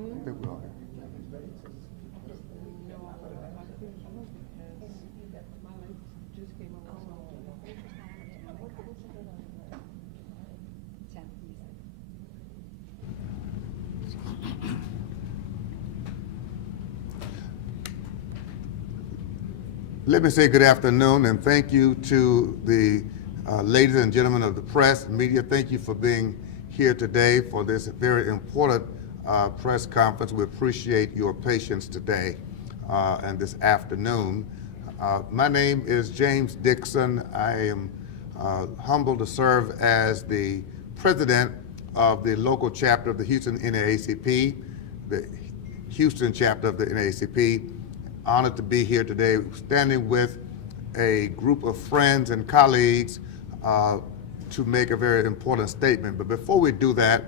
I think we are. Let me say good afternoon and thank you to the ladies and gentlemen of the press and media. Thank you for being here today for this very important press conference. We appreciate your patience today and this afternoon. My name is James Dixon. I am humbled to serve as the president of the local chapter of the Houston NAACP, the Houston chapter of the NAACP. Honored to be here today, standing with a group of friends and colleagues to make a very important statement. But before we do that,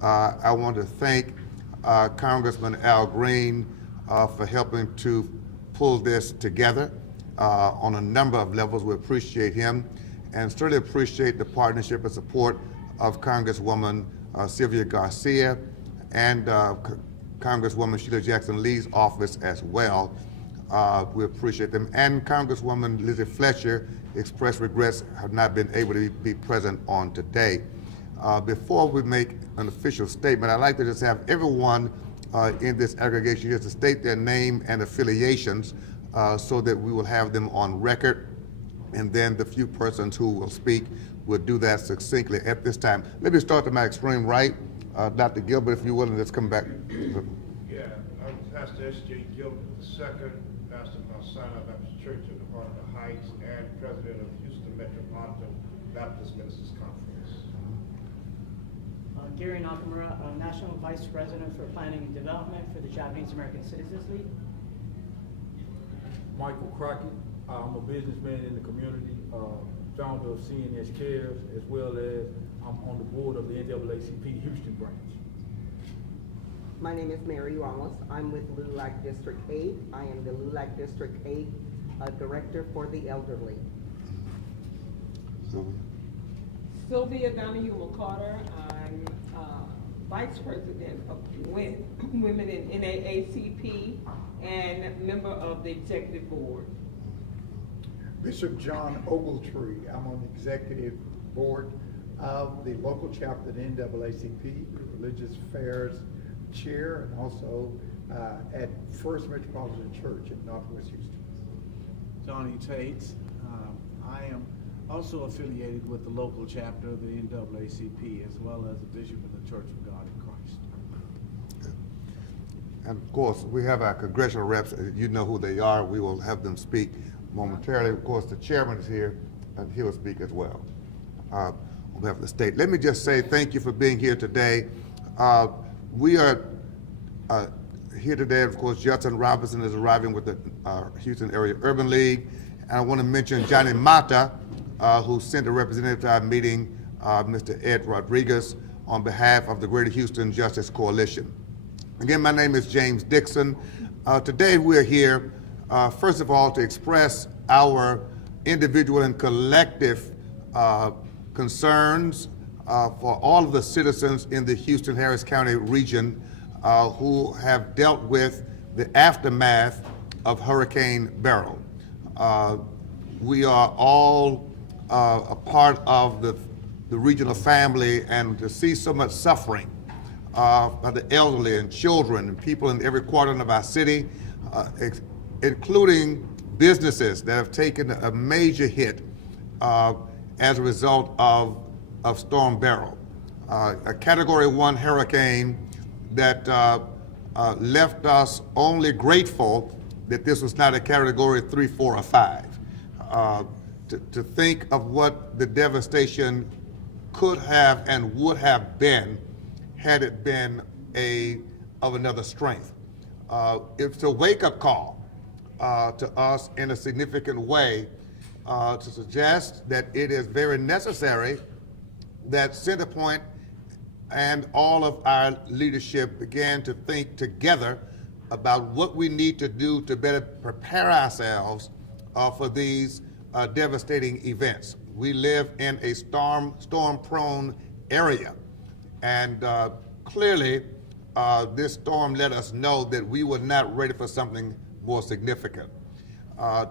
I want to thank Congressman Al Green for helping to pull this together on a number of levels. We appreciate him and certainly appreciate the partnership and support of Congresswoman Sylvia Garcia and Congresswoman Sheila Jackson Lee's office as well. We appreciate them. And Congresswoman Lizzie Fletcher expressed regrets have not been able to be present on today. Before we make an official statement, I'd like to just have everyone in this aggregation here to state their name and affiliations so that we will have them on record. And then the few persons who will speak will do that succinctly at this time. Let me start to my extreme right. Dr. Gilbert, if you will, and let's come back. Yeah, I'm Pastor S.J. Gilbert II, Pastor of Mount Sinai Baptist Church in the heart of the Heights, and President of Houston Metropolitan Baptist Ministers Conference. Gary Nakamura, National Vice President for Planning and Development for the Japanese American Citizens League. Michael Crockett, I'm a businessman in the community, founder of CNS Cares, as well as I'm on the board of the NAACP Houston branch. My name is Mary Ramos. I'm with LULAC District 8. I am the LULAC District 8 Director for the Elderly. Sylvia Donahue McCarter. I'm Vice President of Women in NAACP and member of the Executive Board. Bishop John Ogletree. I'm on the Executive Board of the local chapter of the NAACP, Religious Affairs Chair, and also at First Metropolitan Church in Northwest Houston. Johnny Tate. I am also affiliated with the local chapter of the NAACP, as well as a bishop of the Church of God in Christ. And of course, we have our congressional reps. You know who they are. We will have them speak momentarily. Of course, the chairman is here, and he will speak as well on behalf of the state. Let me just say thank you for being here today. We are here today, of course. Judson Robinson is arriving with the Houston Area Urban League. And I want to mention Johnny Mata, who sent a representative to our meeting, Mr. Ed Rodriguez, on behalf of the Greater Houston Justice Coalition. Again, my name is James Dixon. Today we are here, first of all, to express our individual and collective concerns for all of the citizens in the Houston-Harris County region who have dealt with the aftermath of Hurricane Beryl. We are all a part of the regional family, and to see so much suffering of the elderly and children and people in every quadrant of our city, including businesses that have taken a major hit as a result of Storm Beryl, a Category 1 hurricane that left us only grateful that this was not a Category 3, 4, or 5. To think of what the devastation could have and would have been had it been of another strength. It's a wake-up call to us in a significant way to suggest that it is very necessary that CenterPoint and all of our leadership began to think together about what we need to do to better prepare ourselves for these devastating events. We live in a storm-prone area, and clearly this storm let us know that we were not ready for something more significant.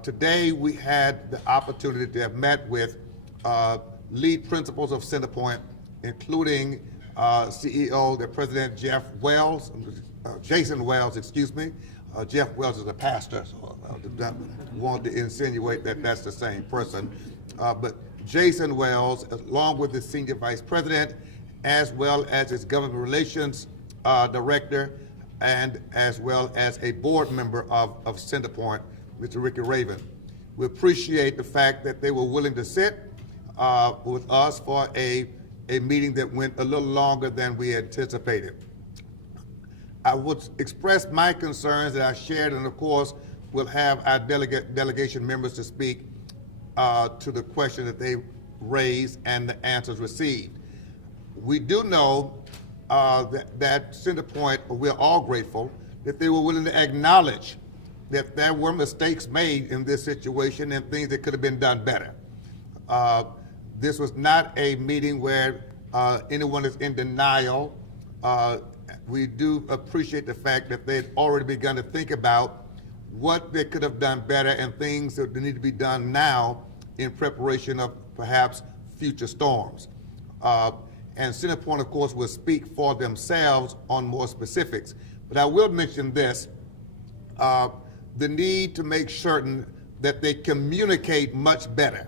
Today, we had the opportunity to have met with lead principals of CenterPoint, including CEO, the President Jason Wells, excuse me. Jeff Wells is a pastor, so I don't want to insinuate that that's the same person. But Jason Wells, along with the Senior Vice President, as well as his Government Relations Director, and as well as a board member of CenterPoint, Mr. Ricky Raven. We appreciate the fact that they were willing to sit with us for a meeting that went a little longer than we anticipated. I would express my concerns that I shared, and of course, we'll have our delegation members to speak to the question that they raised and the answers received. We do know that CenterPoint, we're all grateful that they were willing to acknowledge that there were mistakes made in this situation and things that could have been done better. This was not a meeting where anyone is in denial. We do appreciate the fact that they had already begun to think about what they could have done better and things that need to be done now in preparation of perhaps future storms. And CenterPoint, of course, will speak for themselves on more specifics. But I will mention this, the need to make certain that they communicate much better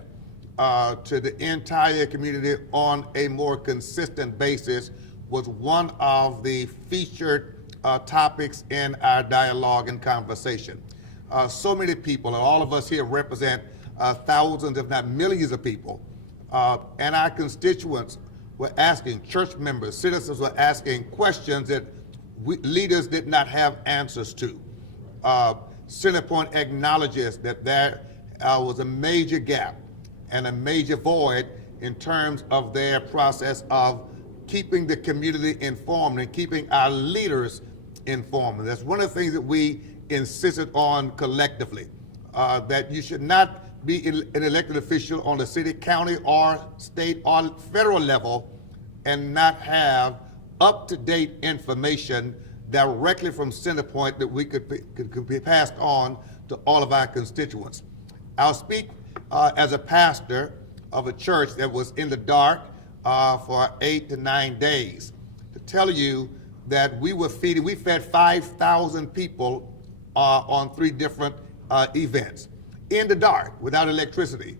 to the entire community on a more consistent basis was one of the featured topics in our dialogue and conversation. So many people, and all of us here represent thousands, if not millions of people, and our constituents were asking, church members, citizens were asking questions that leaders did not have answers to. CenterPoint acknowledges that there was a major gap and a major void in terms of their process of keeping the community informed and keeping our leaders informed. And that's one of the things that we insisted on collectively, that you should not be an elected official on the city, county, or state or federal level and not have up-to-date information directly from CenterPoint that we could be passed on to all of our constituents. I'll speak as a pastor of a church that was in the dark for 8 to 9 days to tell you that we fed 5,000 people on 3 different events in the dark without electricity,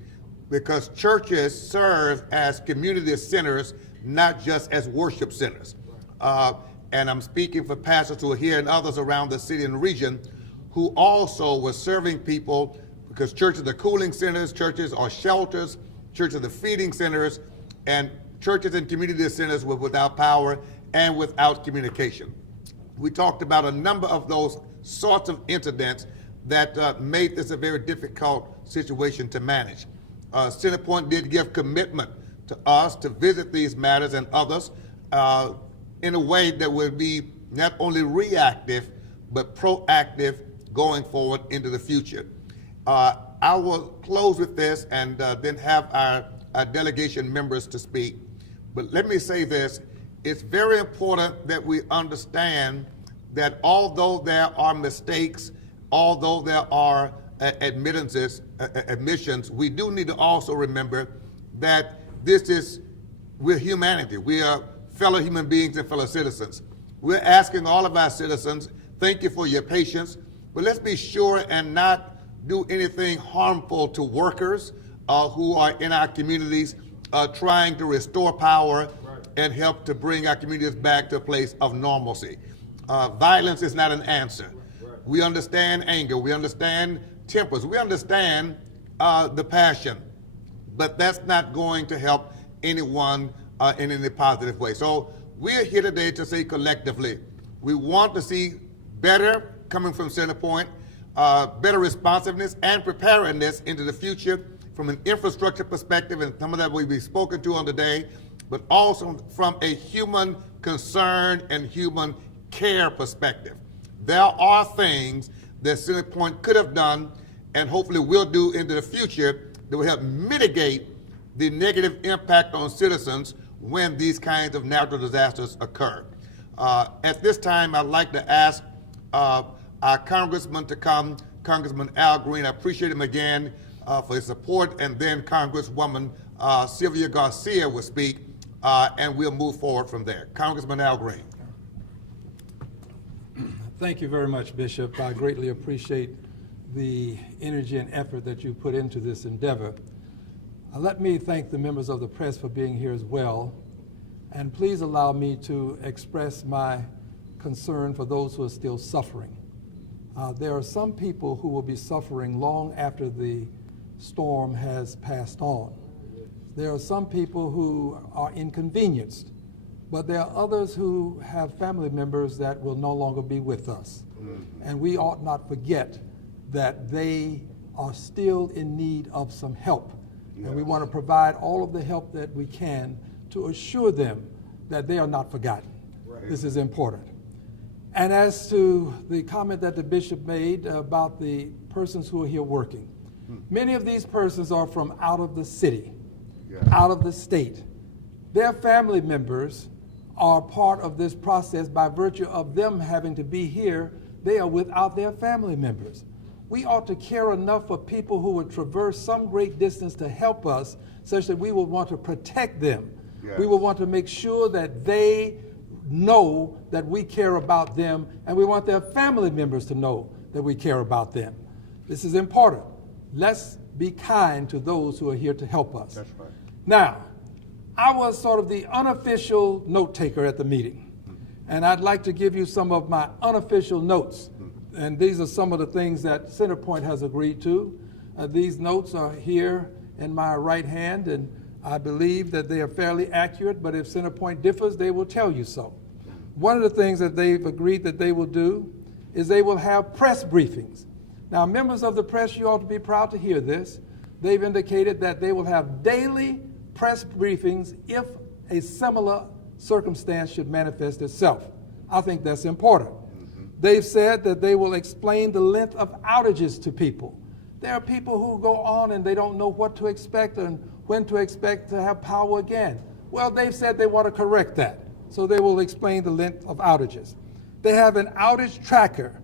because churches serve as community centers, not just as worship centers. And I'm speaking for pastors who are here and others around the city and region who also were serving people, because churches are cooling centers, churches are shelters, churches are feeding centers, and churches and community centers were without power and without communication. We talked about a number of those sorts of incidents that made this a very difficult situation to manage. CenterPoint did give commitment to us to visit these matters and others in a way that would be not only reactive, but proactive going forward into the future. I will close with this and then have our delegation members to speak. But let me say this, it's very important that we understand that although there are mistakes, although there are admissions, we do need to also remember that we're humanity. We are fellow human beings and fellow citizens. We're asking all of our citizens, thank you for your patience, but let's be sure and not do anything harmful to workers who are in our communities trying to restore power and help to bring our communities back to a place of normalcy. Violence is not an answer. We understand anger, we understand tempers, we understand the passion, but that's not going to help anyone in any positive way. So we're here today to say collectively, we want to see better coming from CenterPoint, better responsiveness and preparedness into the future from an infrastructure perspective, and some of that will be spoken to on today, but also from a human concern and human care perspective. There are things that CenterPoint could have done and hopefully will do into the future that will help mitigate the negative impact on citizens when these kinds of natural disasters occur. At this time, I'd like to ask our congressman to come, Congressman Al Green. I appreciate him again for his support, and then Congresswoman Sylvia Garcia will speak, and we'll move forward from there. Congressman Al Green. Thank you very much, Bishop. I greatly appreciate the energy and effort that you put into this endeavor. Let me thank the members of the press for being here as well. And please allow me to express my concern for those who are still suffering. There are some people who will be suffering long after the storm has passed on. There are some people who are inconvenienced, but there are others who have family members that will no longer be with us. And we ought not forget that they are still in need of some help. And we want to provide all of the help that we can to assure them that they are not forgotten. This is important. And as to the comment that the bishop made about the persons who are here working, many of these persons are from out of the city, out of the state. Their family members are part of this process by virtue of them having to be here. They are without their family members. We ought to care enough for people who would traverse some great distance to help us, such that we will want to protect them. We will want to make sure that they know that we care about them, and we want their family members to know that we care about them. This is important. Let's be kind to those who are here to help us. That's right. Now, I was sort of the unofficial note taker at the meeting, and I'd like to give you some of my unofficial notes. And these are some of the things that CenterPoint has agreed to. These notes are here in my right hand, and I believe that they are fairly accurate, but if CenterPoint differs, they will tell you so. One of the things that they've agreed that they will do is they will have press briefings. Now, members of the press, you ought to be proud to hear this. They've indicated that they will have daily press briefings if a similar circumstance should manifest itself. I think that's important. They've said that they will explain the length of outages to people. There are people who go on and they don't know what to expect and when to expect to have power again. Well, they've said they want to correct that, so they will explain the length of outages. They have an outage tracker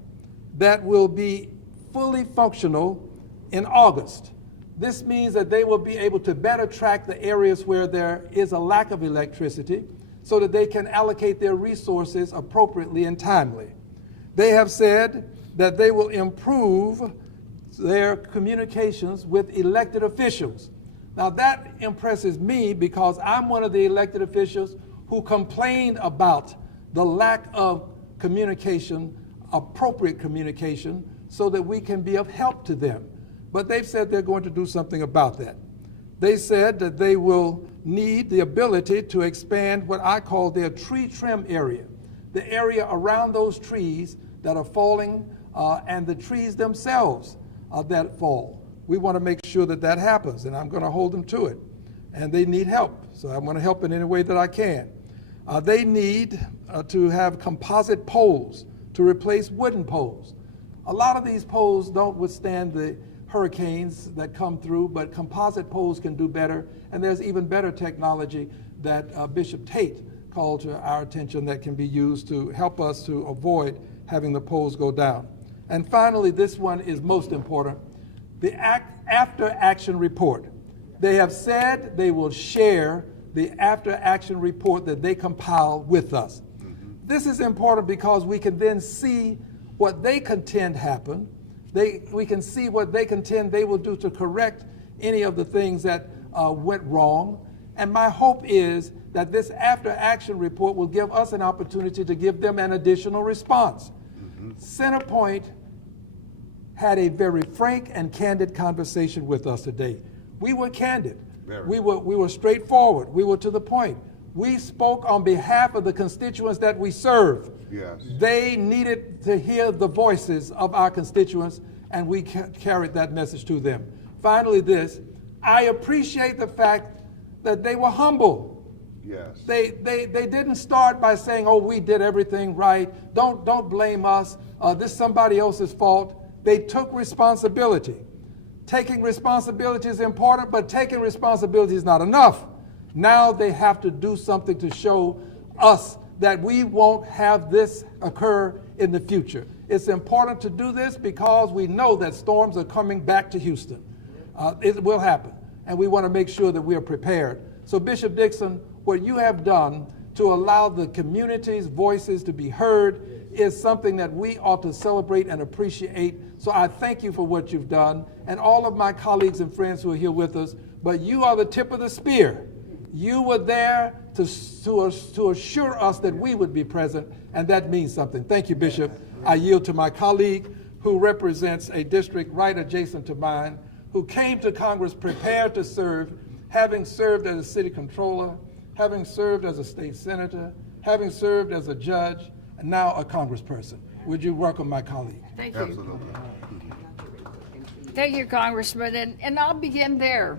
that will be fully functional in August. This means that they will be able to better track the areas where there is a lack of electricity so that they can allocate their resources appropriately and timely. They have said that they will improve their communications with elected officials. Now that impresses me because I'm one of the elected officials who complained about the lack of communication, appropriate communication, so that we can be of help to them. But they've said they're going to do something about that. They said that they will need the ability to expand what I call their tree trim area, the area around those trees that are falling and the trees themselves that fall. We want to make sure that that happens, and I'm going to hold them to it. And they need help, so I'm going to help in any way that I can. They need to have composite poles to replace wooden poles. A lot of these poles don't withstand the hurricanes that come through, but composite poles can do better, and there's even better technology that Bishop Tate called to our attention that can be used to help us to avoid having the poles go down. And finally, this one is most important, the after-action report. They have said they will share the after-action report that they compile with us. This is important because we can then see what they contend happened. We can see what they contend they will do to correct any of the things that went wrong. And my hope is that this after-action report will give us an opportunity to give them an additional response. CenterPoint had a very frank and candid conversation with us today. We were candid. We were straightforward. We were to the point. We spoke on behalf of the constituents that we serve. Yes. They needed to hear the voices of our constituents, and we carried that message to them. Finally, this, I appreciate the fact that they were humble. Yes. They didn't start by saying, oh, we did everything right. Don't blame us. This is somebody else's fault. They took responsibility. Taking responsibility is important, but taking responsibility is not enough. Now they have to do something to show us that we won't have this occur in the future. It's important to do this because we know that storms are coming back to Houston. It will happen, and we want to make sure that we are prepared. So Bishop Dixon, what you have done to allow the community's voices to be heard is something that we ought to celebrate and appreciate. So I thank you for what you've done, and all of my colleagues and friends who are here with us, but you are the tip of the spear. You were there to assure us that we would be present, and that means something. Thank you, Bishop. I yield to my colleague who represents a district right adjacent to mine, who came to Congress prepared to serve, having served as a city controller, having served as a state senator, having served as a judge, and now a congressperson. Would you welcome my colleague? Thank you. Absolutely. Thank you, Congressman, and I'll begin there.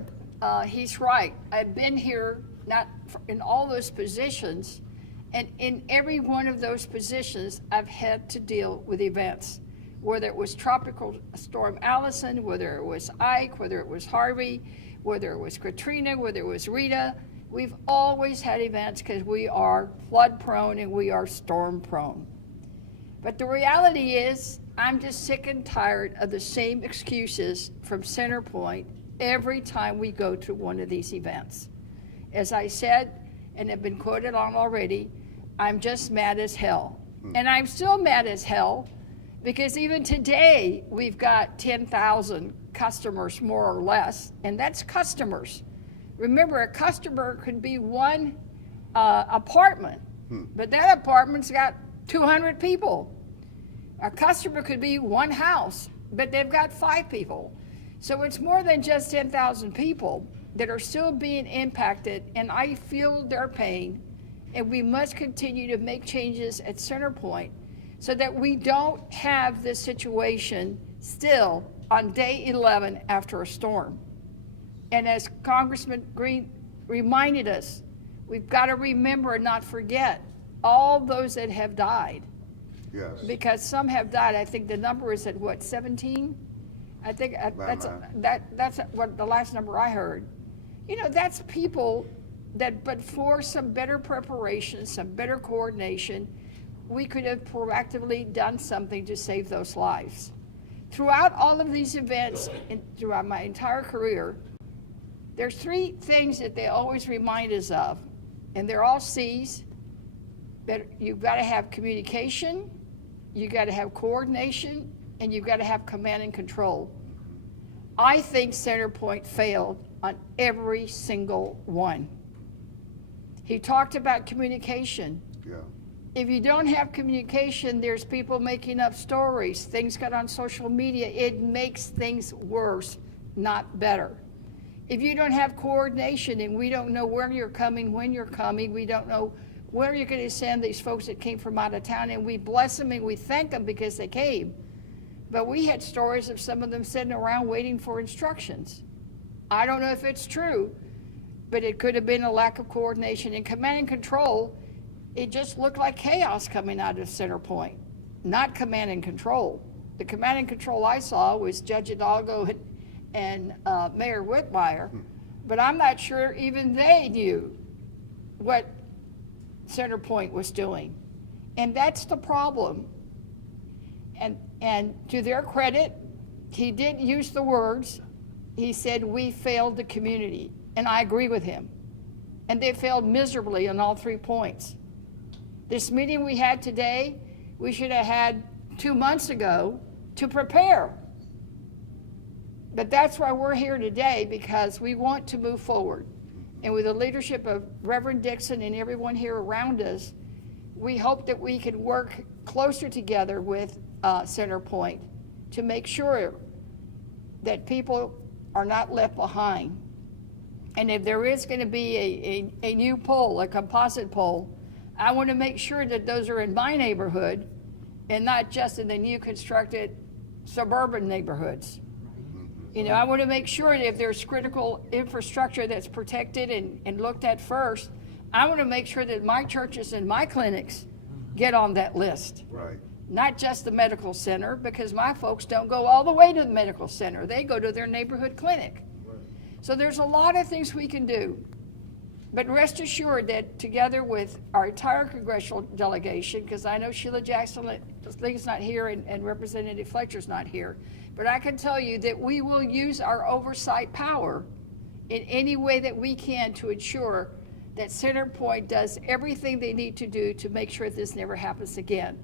He's right. I've been here not in all those positions, and in every one of those positions, I've had to deal with events, whether it was Tropical Storm Allison, whether it was Ike, whether it was Harvey, whether it was Katrina, whether it was Rita. We've always had events because we are flood prone and we are storm prone. But the reality is, I'm just sick and tired of the same excuses from CenterPoint every time we go to one of these events. As I said, and have been quoted on already, I'm just mad as hell. And I'm still mad as hell because even today we've got 10,000 customers more or less, and that's customers. Remember, a customer could be one apartment, but that apartment's got 200 people. A customer could be one house, but they've got 5 people. So it's more than just 10,000 people that are still being impacted, and I feel their pain, and we must continue to make changes at CenterPoint so that we don't have this situation still on day 11 after a storm. And as Congressman Green reminded us, we've got to remember and not forget all those that have died. Yes. Because some have died. I think the number is at what, 17? I think that's what the last number I heard. You know, that's people that, but for some better preparation, some better coordination, we could have proactively done something to save those lives. Throughout all of these events, and throughout my entire career, there's 3 things that they always remind us of, and they're all C's. That you've got to have communication, you've got to have coordination, and you've got to have command and control. I think CenterPoint failed on every single one. He talked about communication. Yeah. If you don't have communication, there's people making up stories. Things got on social media. It makes things worse, not better. If you don't have coordination and we don't know where you're coming, when you're coming, we don't know where you're going to send these folks that came from out of town, and we bless them and we thank them because they came. But we had stories of some of them sitting around waiting for instructions. I don't know if it's true, but it could have been a lack of coordination and command and control. It just looked like chaos coming out of CenterPoint, not command and control. The command and control I saw was Judge Hidalgo and Mayor Whitmire, but I'm not sure even they knew what CenterPoint was doing. And that's the problem. And to their credit, he did use the words, he said, we failed the community. And I agree with him. And they failed miserably on all 3 points. This meeting we had today, we should have had 2 months ago to prepare. But that's why we're here today, because we want to move forward. And with the leadership of Reverend Dixon and everyone here around us, we hope that we can work closer together with CenterPoint to make sure that people are not left behind. And if there is going to be a new pole, a composite pole, I want to make sure that those are in my neighborhood and not just in the new constructed suburban neighborhoods. You know, I want to make sure that if there's critical infrastructure that's protected and looked at first, I want to make sure that my churches and my clinics get on that list. Right. Not just the medical center, because my folks don't go all the way to the medical center. They go to their neighborhood clinic. So there's a lot of things we can do. But rest assured that together with our entire congressional delegation, because I know Sheila Jackson-Lee's not here and Representative Fletcher's not here, but I can tell you that we will use our oversight power in any way that we can to ensure that CenterPoint does everything they need to do to make sure this never happens again.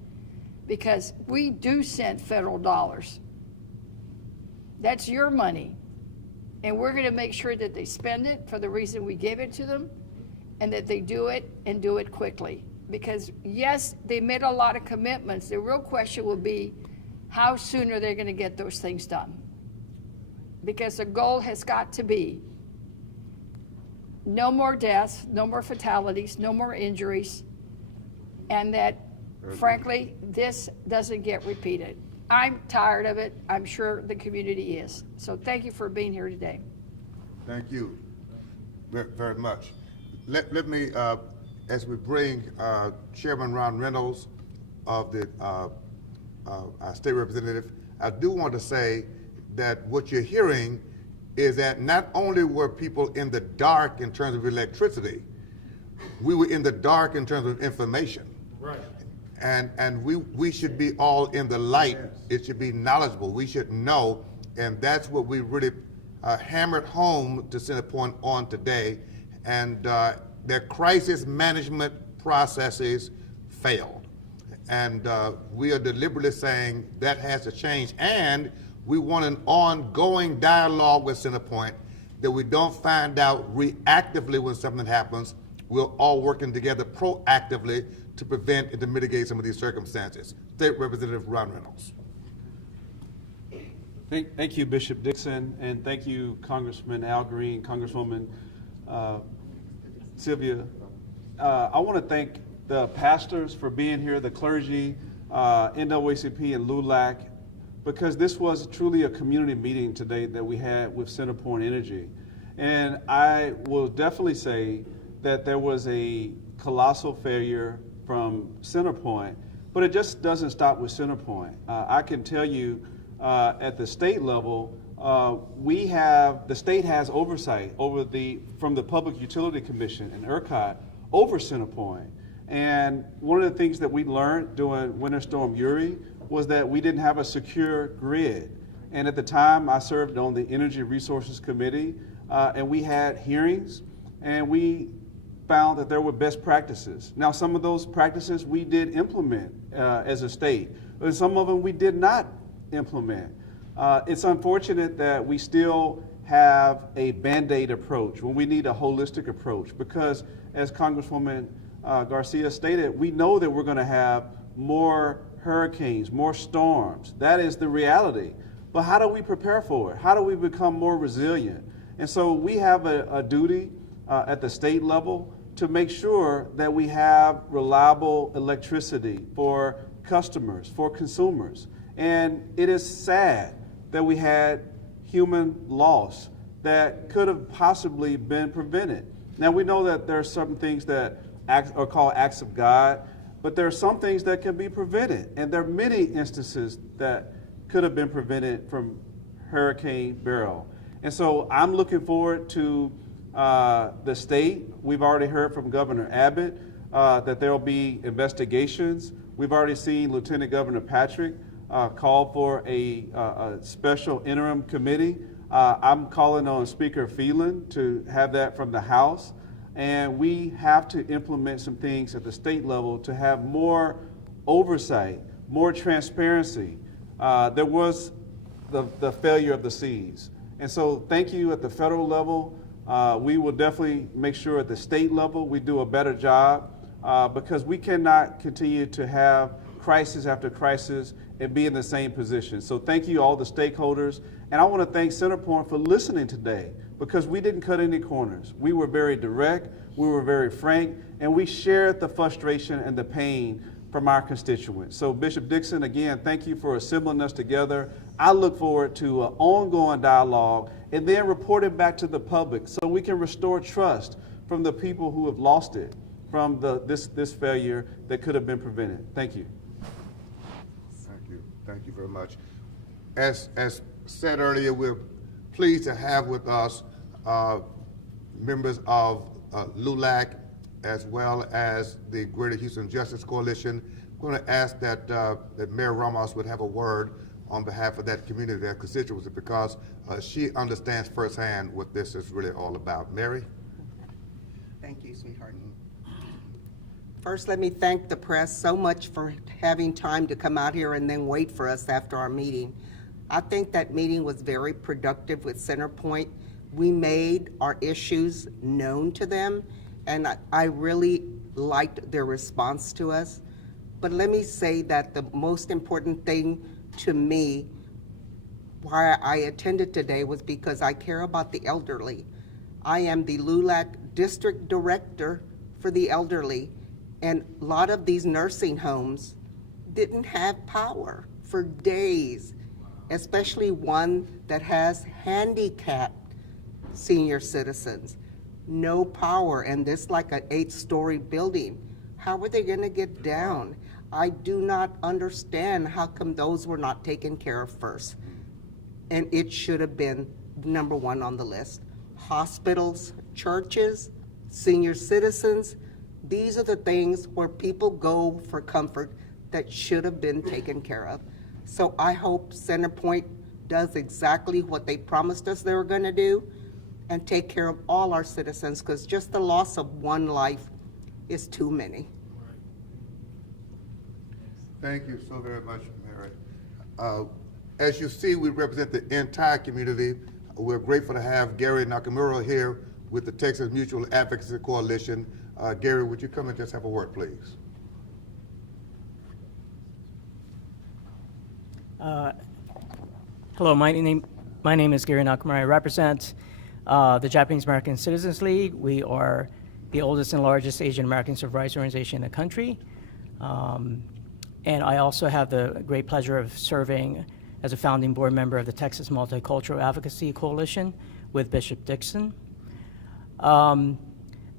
Because we do send federal dollars. That's your money. And we're going to make sure that they spend it for the reason we gave it to them, and that they do it and do it quickly. Because yes, they made a lot of commitments. The real question will be, how soon are they going to get those things done? Because the goal has got to be no more deaths, no more fatalities, no more injuries, and that, frankly, this doesn't get repeated. I'm tired of it. I'm sure the community is. So thank you for being here today. Thank you very much. Let me, as we bring Chairman Ron Reynolds of the our state representative, I do want to say that what you're hearing is that not only were people in the dark in terms of electricity, we were in the dark in terms of information. Right. And we should be all in the light. It should be knowledgeable. We should know, and that's what we really hammered home to CenterPoint on today. And their crisis management processes failed. And we are deliberately saying that has to change. And we want an ongoing dialogue with CenterPoint, that we don't find out reactively when something happens. We're all working together proactively to prevent and to mitigate some of these circumstances. State Representative Ron Reynolds. Thank you, Bishop Dixon, and thank you, Congressman Al Green, Congresswoman Sylvia. I want to thank the pastors for being here, the clergy, NAACP and LULAC, because this was truly a community meeting today that we had with CenterPoint Energy. And I will definitely say that there was a colossal failure from CenterPoint, but it just doesn't stop with CenterPoint. I can tell you at the state level, the state has oversight over from the Public Utility Commission and ERCOT over CenterPoint. And one of the things that we learned during Winter Storm Uri was that we didn't have a secure grid. And at the time, I served on the Energy Resources Committee, and we had hearings, and we found that there were best practices. Now, some of those practices we did implement as a state, but some of them we did not implement. It's unfortunate that we still have a Band-Aid approach when we need a holistic approach, because as Congresswoman Garcia stated, we know that we're going to have more hurricanes, more storms. That is the reality. But how do we prepare for it? How do we become more resilient? And so we have a duty at the state level to make sure that we have reliable electricity for customers, for consumers. And it is sad that we had human loss that could have possibly been prevented. Now, we know that there are certain things that are called acts of God, but there are some things that can be prevented. And there are many instances that could have been prevented from Hurricane Beryl. And so I'm looking forward to the state. We've already heard from Governor Abbott that there will be investigations. We've already seen Lieutenant Governor Patrick call for a special interim committee. I'm calling on Speaker Phelan to have that from the House. And we have to implement some things at the state level to have more oversight, more transparency. There was the failure of the seas. And so thank you at the federal level. We will definitely make sure at the state level we do a better job because we cannot continue to have crisis after crisis and be in the same position. So thank you all the stakeholders. And I want to thank CenterPoint for listening today, because we didn't cut any corners. We were very direct, we were very frank, and we shared the frustration and the pain from our constituents. So Bishop Dixon, again, thank you for assembling us together. I look forward to an ongoing dialogue and then reporting back to the public so we can restore trust from the people who have lost it from this failure that could have been prevented. Thank you. Thank you. Thank you very much. As said earlier, we're pleased to have with us members of LULAC, as well as the Greater Houston Justice Coalition. I'm going to ask that Mayor Ramos would have a word on behalf of that community, that constituency, because she understands firsthand what this is really all about. Mary? Thank you, sweetheart. First, let me thank the press so much for having time to come out here and then wait for us after our meeting. I think that meeting was very productive with CenterPoint. We made our issues known to them, and I really liked their response to us. But let me say that the most important thing to me, why I attended today, was because I care about the elderly. I am the LULAC District Director for the elderly, and a lot of these nursing homes didn't have power for days, especially one that has handicapped senior citizens. No power, and this like an 8-story building. How are they gonna get down? I do not understand how come those were not taken care of first. And it should have been number one on the list. Hospitals, churches, senior citizens, these are the things where people go for comfort that should have been taken care of. So I hope CenterPoint does exactly what they promised us they were gonna do and take care of all our citizens, because just the loss of one life is too many. Thank you so very much, Mary. As you see, we represent the entire community. We're grateful to have Gary Nakamura here with the Texas Mutual Advocacy Coalition. Gary, would you come and just have a word, please? Hello, my name is Gary Nakamura. I represent the Japanese American Citizens League. We are the oldest and largest Asian American civil rights organization in the country. And I also have the great pleasure of serving as a founding board member of the Texas Multicultural Advocacy Coalition with Bishop Dixon.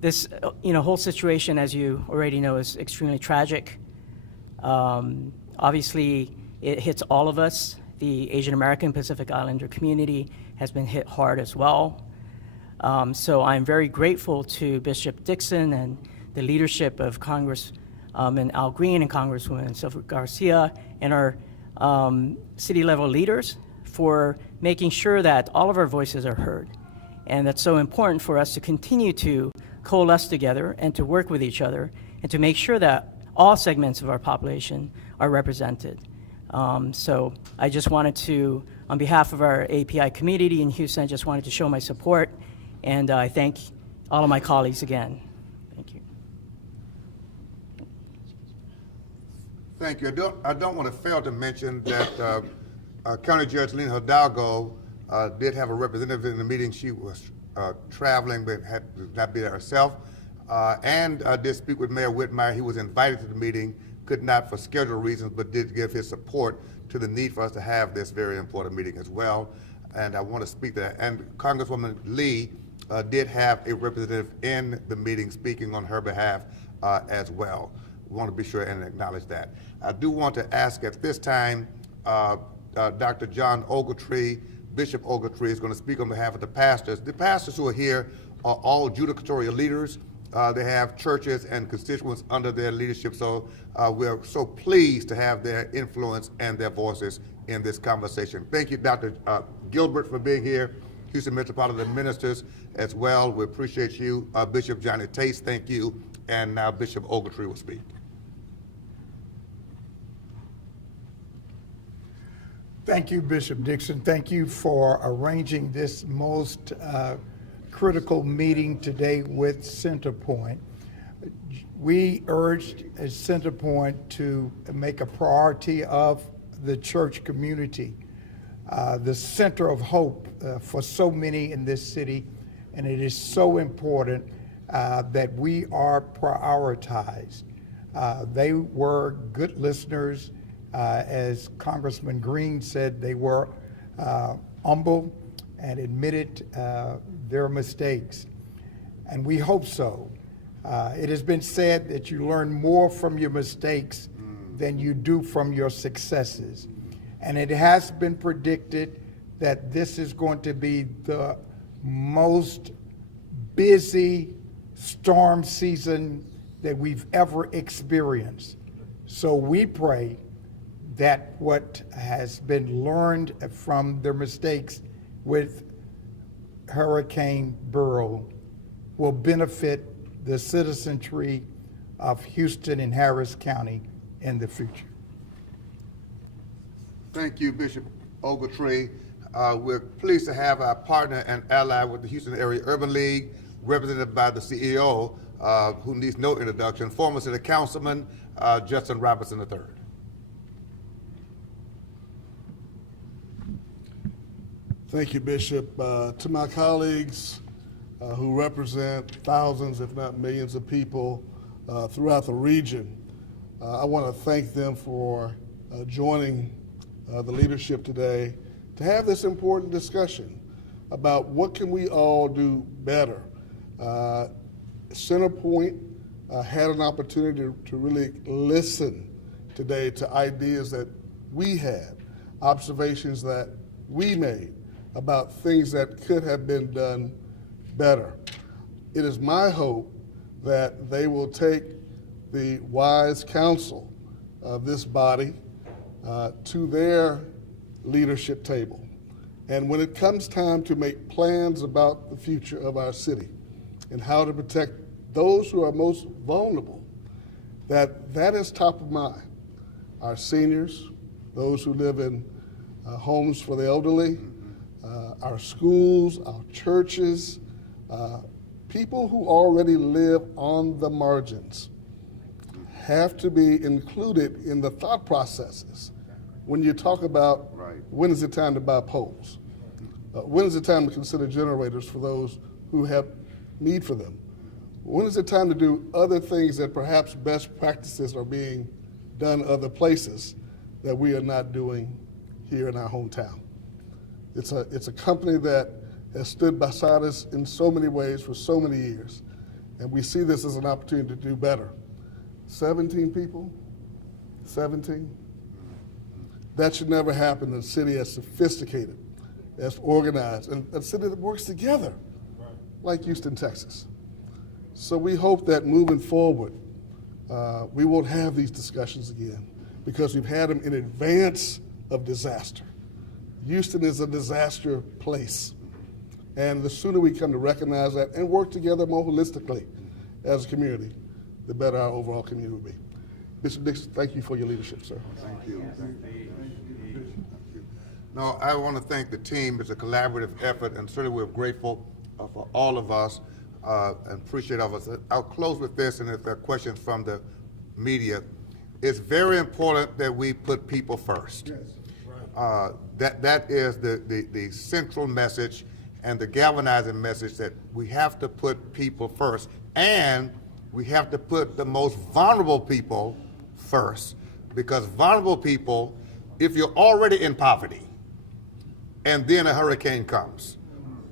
This whole situation, as you already know, is extremely tragic. Obviously, it hits all of us. The Asian American Pacific Islander community has been hit hard as well. So I'm very grateful to Bishop Dixon and the leadership of Congressman Al Green and Congresswoman Sylvia Garcia and our city level leaders for making sure that all of our voices are heard. And that's so important for us to continue to coalesce together and to work with each other and to make sure that all segments of our population are represented. So I just wanted to, on behalf of our API community in Houston, I just wanted to show my support, and I thank all of my colleagues again. Thank you. Thank you. I don't want to fail to mention that County Judge Lena Hidalgo did have a representative in the meeting. She was traveling but had not be there herself, and did speak with Mayor Whitmire. He was invited to the meeting, could not for schedule reasons, but did give his support to the need for us to have this very important meeting as well. And I want to speak to that. And Congresswoman Lee did have a representative in the meeting speaking on her behalf as well. We want to be sure and acknowledge that. I do want to ask at this time, Dr. John Ogletree, Bishop Ogletree, is going to speak on behalf of the pastors. The pastors who are here are all judicatorial leaders. They have churches and constituents under their leadership, so we're so pleased to have their influence and their voices in this conversation. Thank you, Dr. Gilbert, for being here, Houston Metropolitan Ministers as well. We appreciate you. Bishop Johnny Tates, thank you. And now Bishop Ogletree will speak. Thank you, Bishop Dixon. Thank you for arranging this most critical meeting today with CenterPoint. We urged as CenterPoint to make a priority of the church community, the center of hope for so many in this city, and it is so important that we are prioritized. They were good listeners. As Congressman Green said, they were humble and admitted their mistakes. And we hope so. It has been said that you learn more from your mistakes than you do from your successes. And it has been predicted that this is going to be the most busy storm season that we've ever experienced. So we pray that what has been learned from their mistakes with Hurricane Beryl will benefit the citizenry of Houston and Harris County in the future. Thank you, Bishop Ogletree. We're pleased to have our partner and ally with the Houston Area Urban League, represented by the CEO, who needs no introduction, former City Councilman Justin Robertson III. Thank you, Bishop. To my colleagues who represent thousands, if not millions of people throughout the region, I want to thank them for joining the leadership today to have this important discussion about what can we all do better. CenterPoint had an opportunity to really listen today to ideas that we had, observations that we made about things that could have been done better. It is my hope that they will take the wise counsel of this body to their leadership table. And when it comes time to make plans about the future of our city and how to protect those who are most vulnerable, that is top of mind. Our seniors, those who live in homes for the elderly, our schools, our churches, people who already live on the margins have to be included in the thought processes when you talk about when is it time to buy poles, when is it time to consider generators for those who have need for them, when is it time to do other things that perhaps best practices are being done other places that we are not doing here in our hometown. It's a company that has stood beside us in so many ways for so many years, and we see this as an opportunity to do better. 17 people? 17? That should never happen in a city as sophisticated, as organized, and a city that works together, like Houston, Texas. So we hope that moving forward, we won't have these discussions again because we've had them in advance of disaster. Houston is a disaster place. And the sooner we come to recognize that and work together more holistically as a community, the better our overall community will be. Bishop Dixon, thank you for your leadership, sir. Thank you. No, I want to thank the team. It's a collaborative effort, and certainly we're grateful for all of us and appreciate all of us. I'll close with this, and if there are questions from the media, it's very important that we put people first. Yes. That is the central message and the galvanizing message, that we have to put people first, and we have to put the most vulnerable people first, because vulnerable people, if you're already in poverty and then a hurricane comes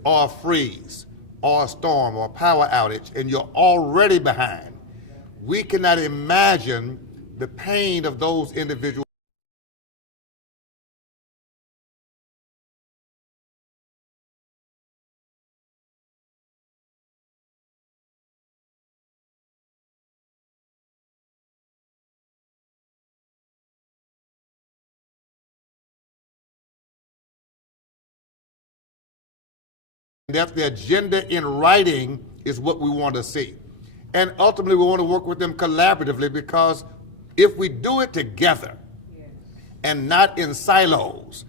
or a freeze or a storm or a power outage and you're already behind, we cannot imagine the pain of those individuals. That's the agenda in writing is what we want to see. And ultimately, we want to work with them collaboratively, because if we do it together and not in silos,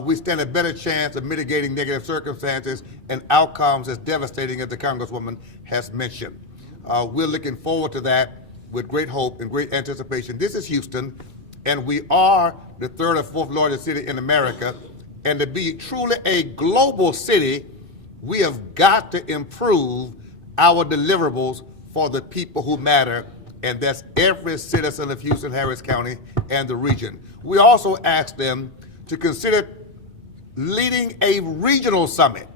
we stand a better chance of mitigating negative circumstances and outcomes as devastating as the Congresswoman has mentioned. We're looking forward to that with great hope and great anticipation. This is Houston, and we are the third or fourth largest city in America. And to be truly a global city, we have got to improve our deliverables for the people who matter, and that's every citizen of Houston, Harris County, and the region. We also asked them to consider leading a regional summit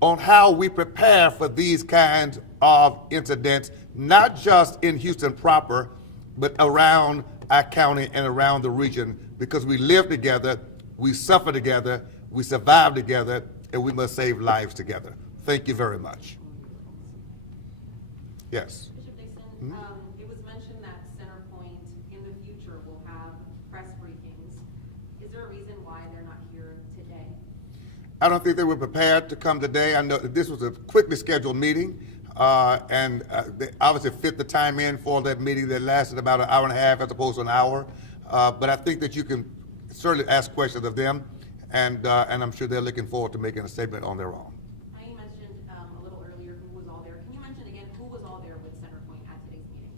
on how we prepare for these kinds of incidents, not just in Houston proper, but around our county and around the region, because we live together, we suffer together, we survive together, and we must save lives together. Thank you very much. Yes. Bishop Dixon, it was mentioned that CenterPoint in the future will have press briefings. Is there a reason why they're not here today? I don't think they were prepared to come today. I know that this was a quickly scheduled meeting, and they obviously fit the time in for that meeting that lasted about an hour and a half as opposed to an hour. But I think that you can certainly ask questions of them, and I'm sure they're looking forward to making a statement on their own. I know you mentioned a little earlier who was all there. Can you mention again who was all there with CenterPoint at today's meeting?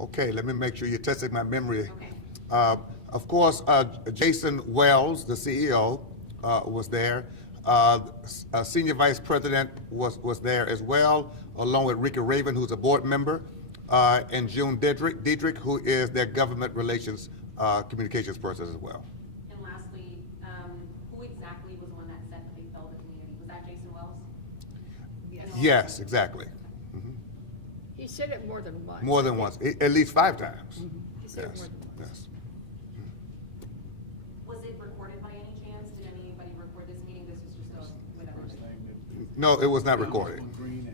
Okay, let me make sure you're testing my memory. Okay. Of course, Jason Wells, the CEO, was there. Senior Vice President was there as well, along with Rika Raven, who's a board member, and June Diedrich, who is their government relations communications person as well. And lastly, who exactly was the one that said that they felt the community? Was that Jason Wells? Yes, exactly. He said it more than once. More than once, at least 5 times. He said it Yes, more than once. yes. Was it recorded by any chance? Did anybody record this meeting? This was just a whatever. No, it was not recorded. Can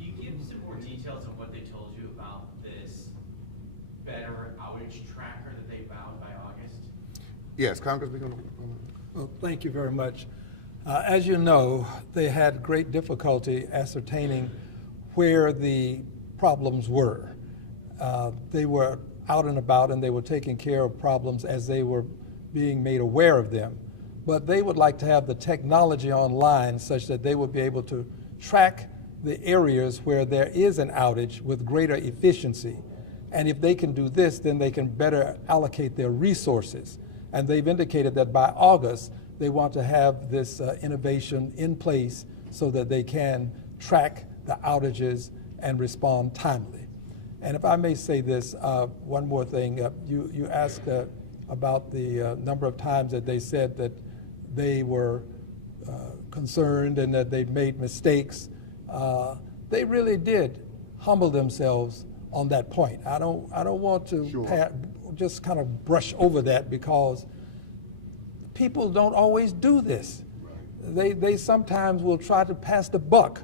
you give some more details on what they told you about this better outage tracker that they vowed by August? Yes, Congressman. Well, thank you very much. As you know, they had great difficulty ascertaining where the problems were. They were out and about, and they were taking care of problems as they were being made aware of them. But they would like to have the technology online such that they would be able to track the areas where there is an outage with greater efficiency. And if they can do this, then they can better allocate their resources. And they've indicated that by August, they want to have this innovation in place so that they can track the outages and respond timely. And if I may say this, one more thing. You asked about the number of times that they said that they were concerned and that they made mistakes. They really did humble themselves on that point. I don't want to just kind of brush over that, because people don't always do this. They sometimes will try to pass the buck,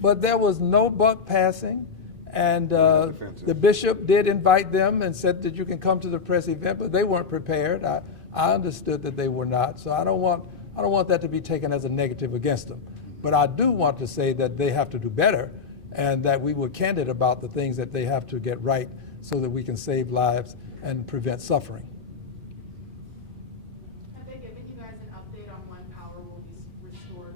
but there was no buck passing. And the bishop did invite them and said that you can come to the press event, but they weren't prepared. I understood that they were not, so I don't want that to be taken as a negative against them. But I do want to say that they have to do better, and that we were candid about the things that they have to get right so that we can save lives and prevent suffering. Have they given you guys an update on when power will be restored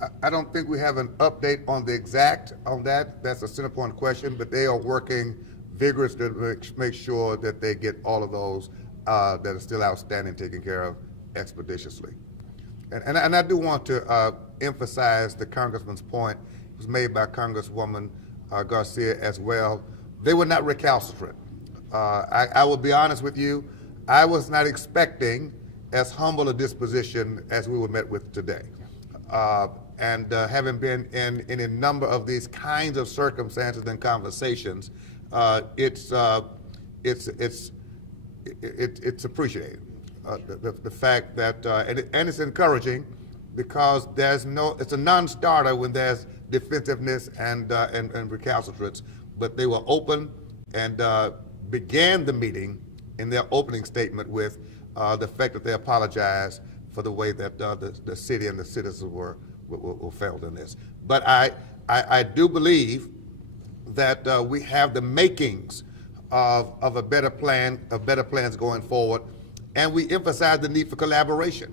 100%? I don't think we have an update on the exact on that. That's a CenterPoint question, but they are working vigorously to make sure that they get all of those that are still outstanding taken care of expeditiously. And I do want to emphasize the Congressman's point. It was made by Congresswoman Garcia as well. They were not recalcitrant. I will be honest with you, I was not expecting as humble a disposition as we were met with today. And having been in a number of these kinds of circumstances and conversations, it's appreciated. The fact that and it's encouraging, because it's a non-starter when there's defensiveness and recalcitrance. But they were open and began the meeting in their opening statement with the fact that they apologized for the way that the city and the citizens were failed in this. But I do believe that we have the makings of a better plan, of better plans going forward, and we emphasize the need for collaboration.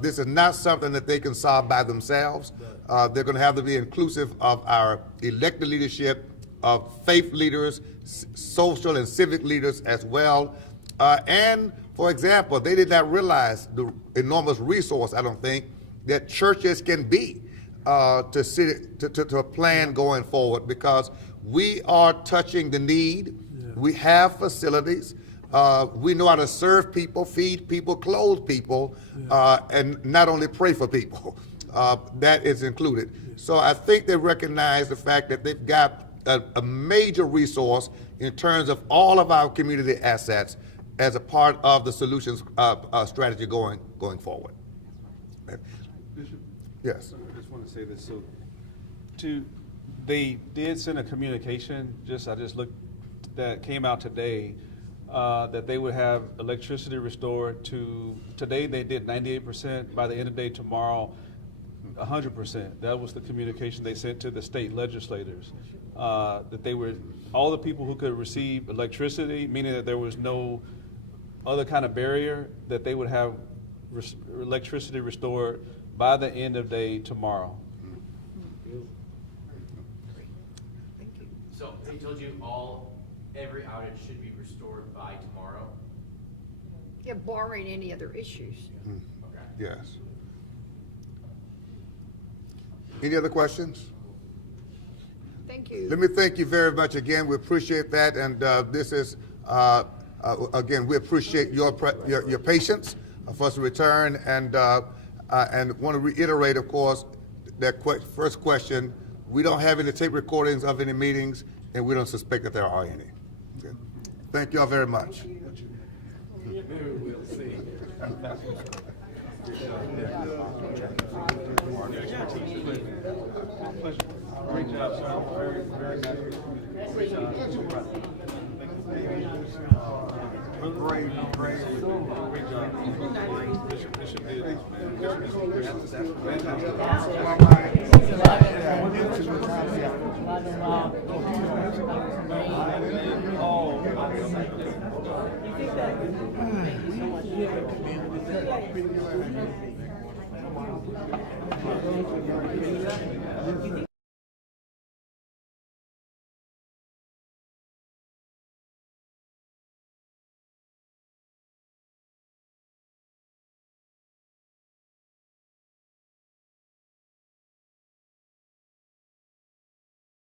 This is not something that they can solve by themselves. They're going to have to be inclusive of our elected leadership, of faith leaders, social and civic leaders as well. And for example, they did not realize the enormous resource, I don't think, that churches can be to a plan going forward, because we are touching the need. Yeah. We have facilities. We know how to serve people, feed people, clothe people, and not only pray for people. That is included. So I think they recognize the fact that they've got a major resource in terms of all of our community assets as a part of the solutions strategy going forward. Bishop? Yes. I just want to say this. So to They did send a communication, I just looked, that came out today, that they would have electricity restored today they did 98%, by the end of the day tomorrow, 100%. That was the communication they sent to the state legislators. That all the people who could receive electricity, meaning that there was no other kind of barrier, that they would have electricity restored by the end of day tomorrow. So they told you every outage should be restored by tomorrow? Yeah, barring any other issues. Okay. Yes. Any other questions? Thank you. Let me thank you very much again. We appreciate that, and this is again, we appreciate your patience for us to return, and want to reiterate, of course, that first question. We don't have any tape recordings of any meetings, and we don't suspect that there are any. Okay. Thank you all very much. Maybe we'll see. Great job, sir. Very nice. Great job. Great job. Bishop did. You think that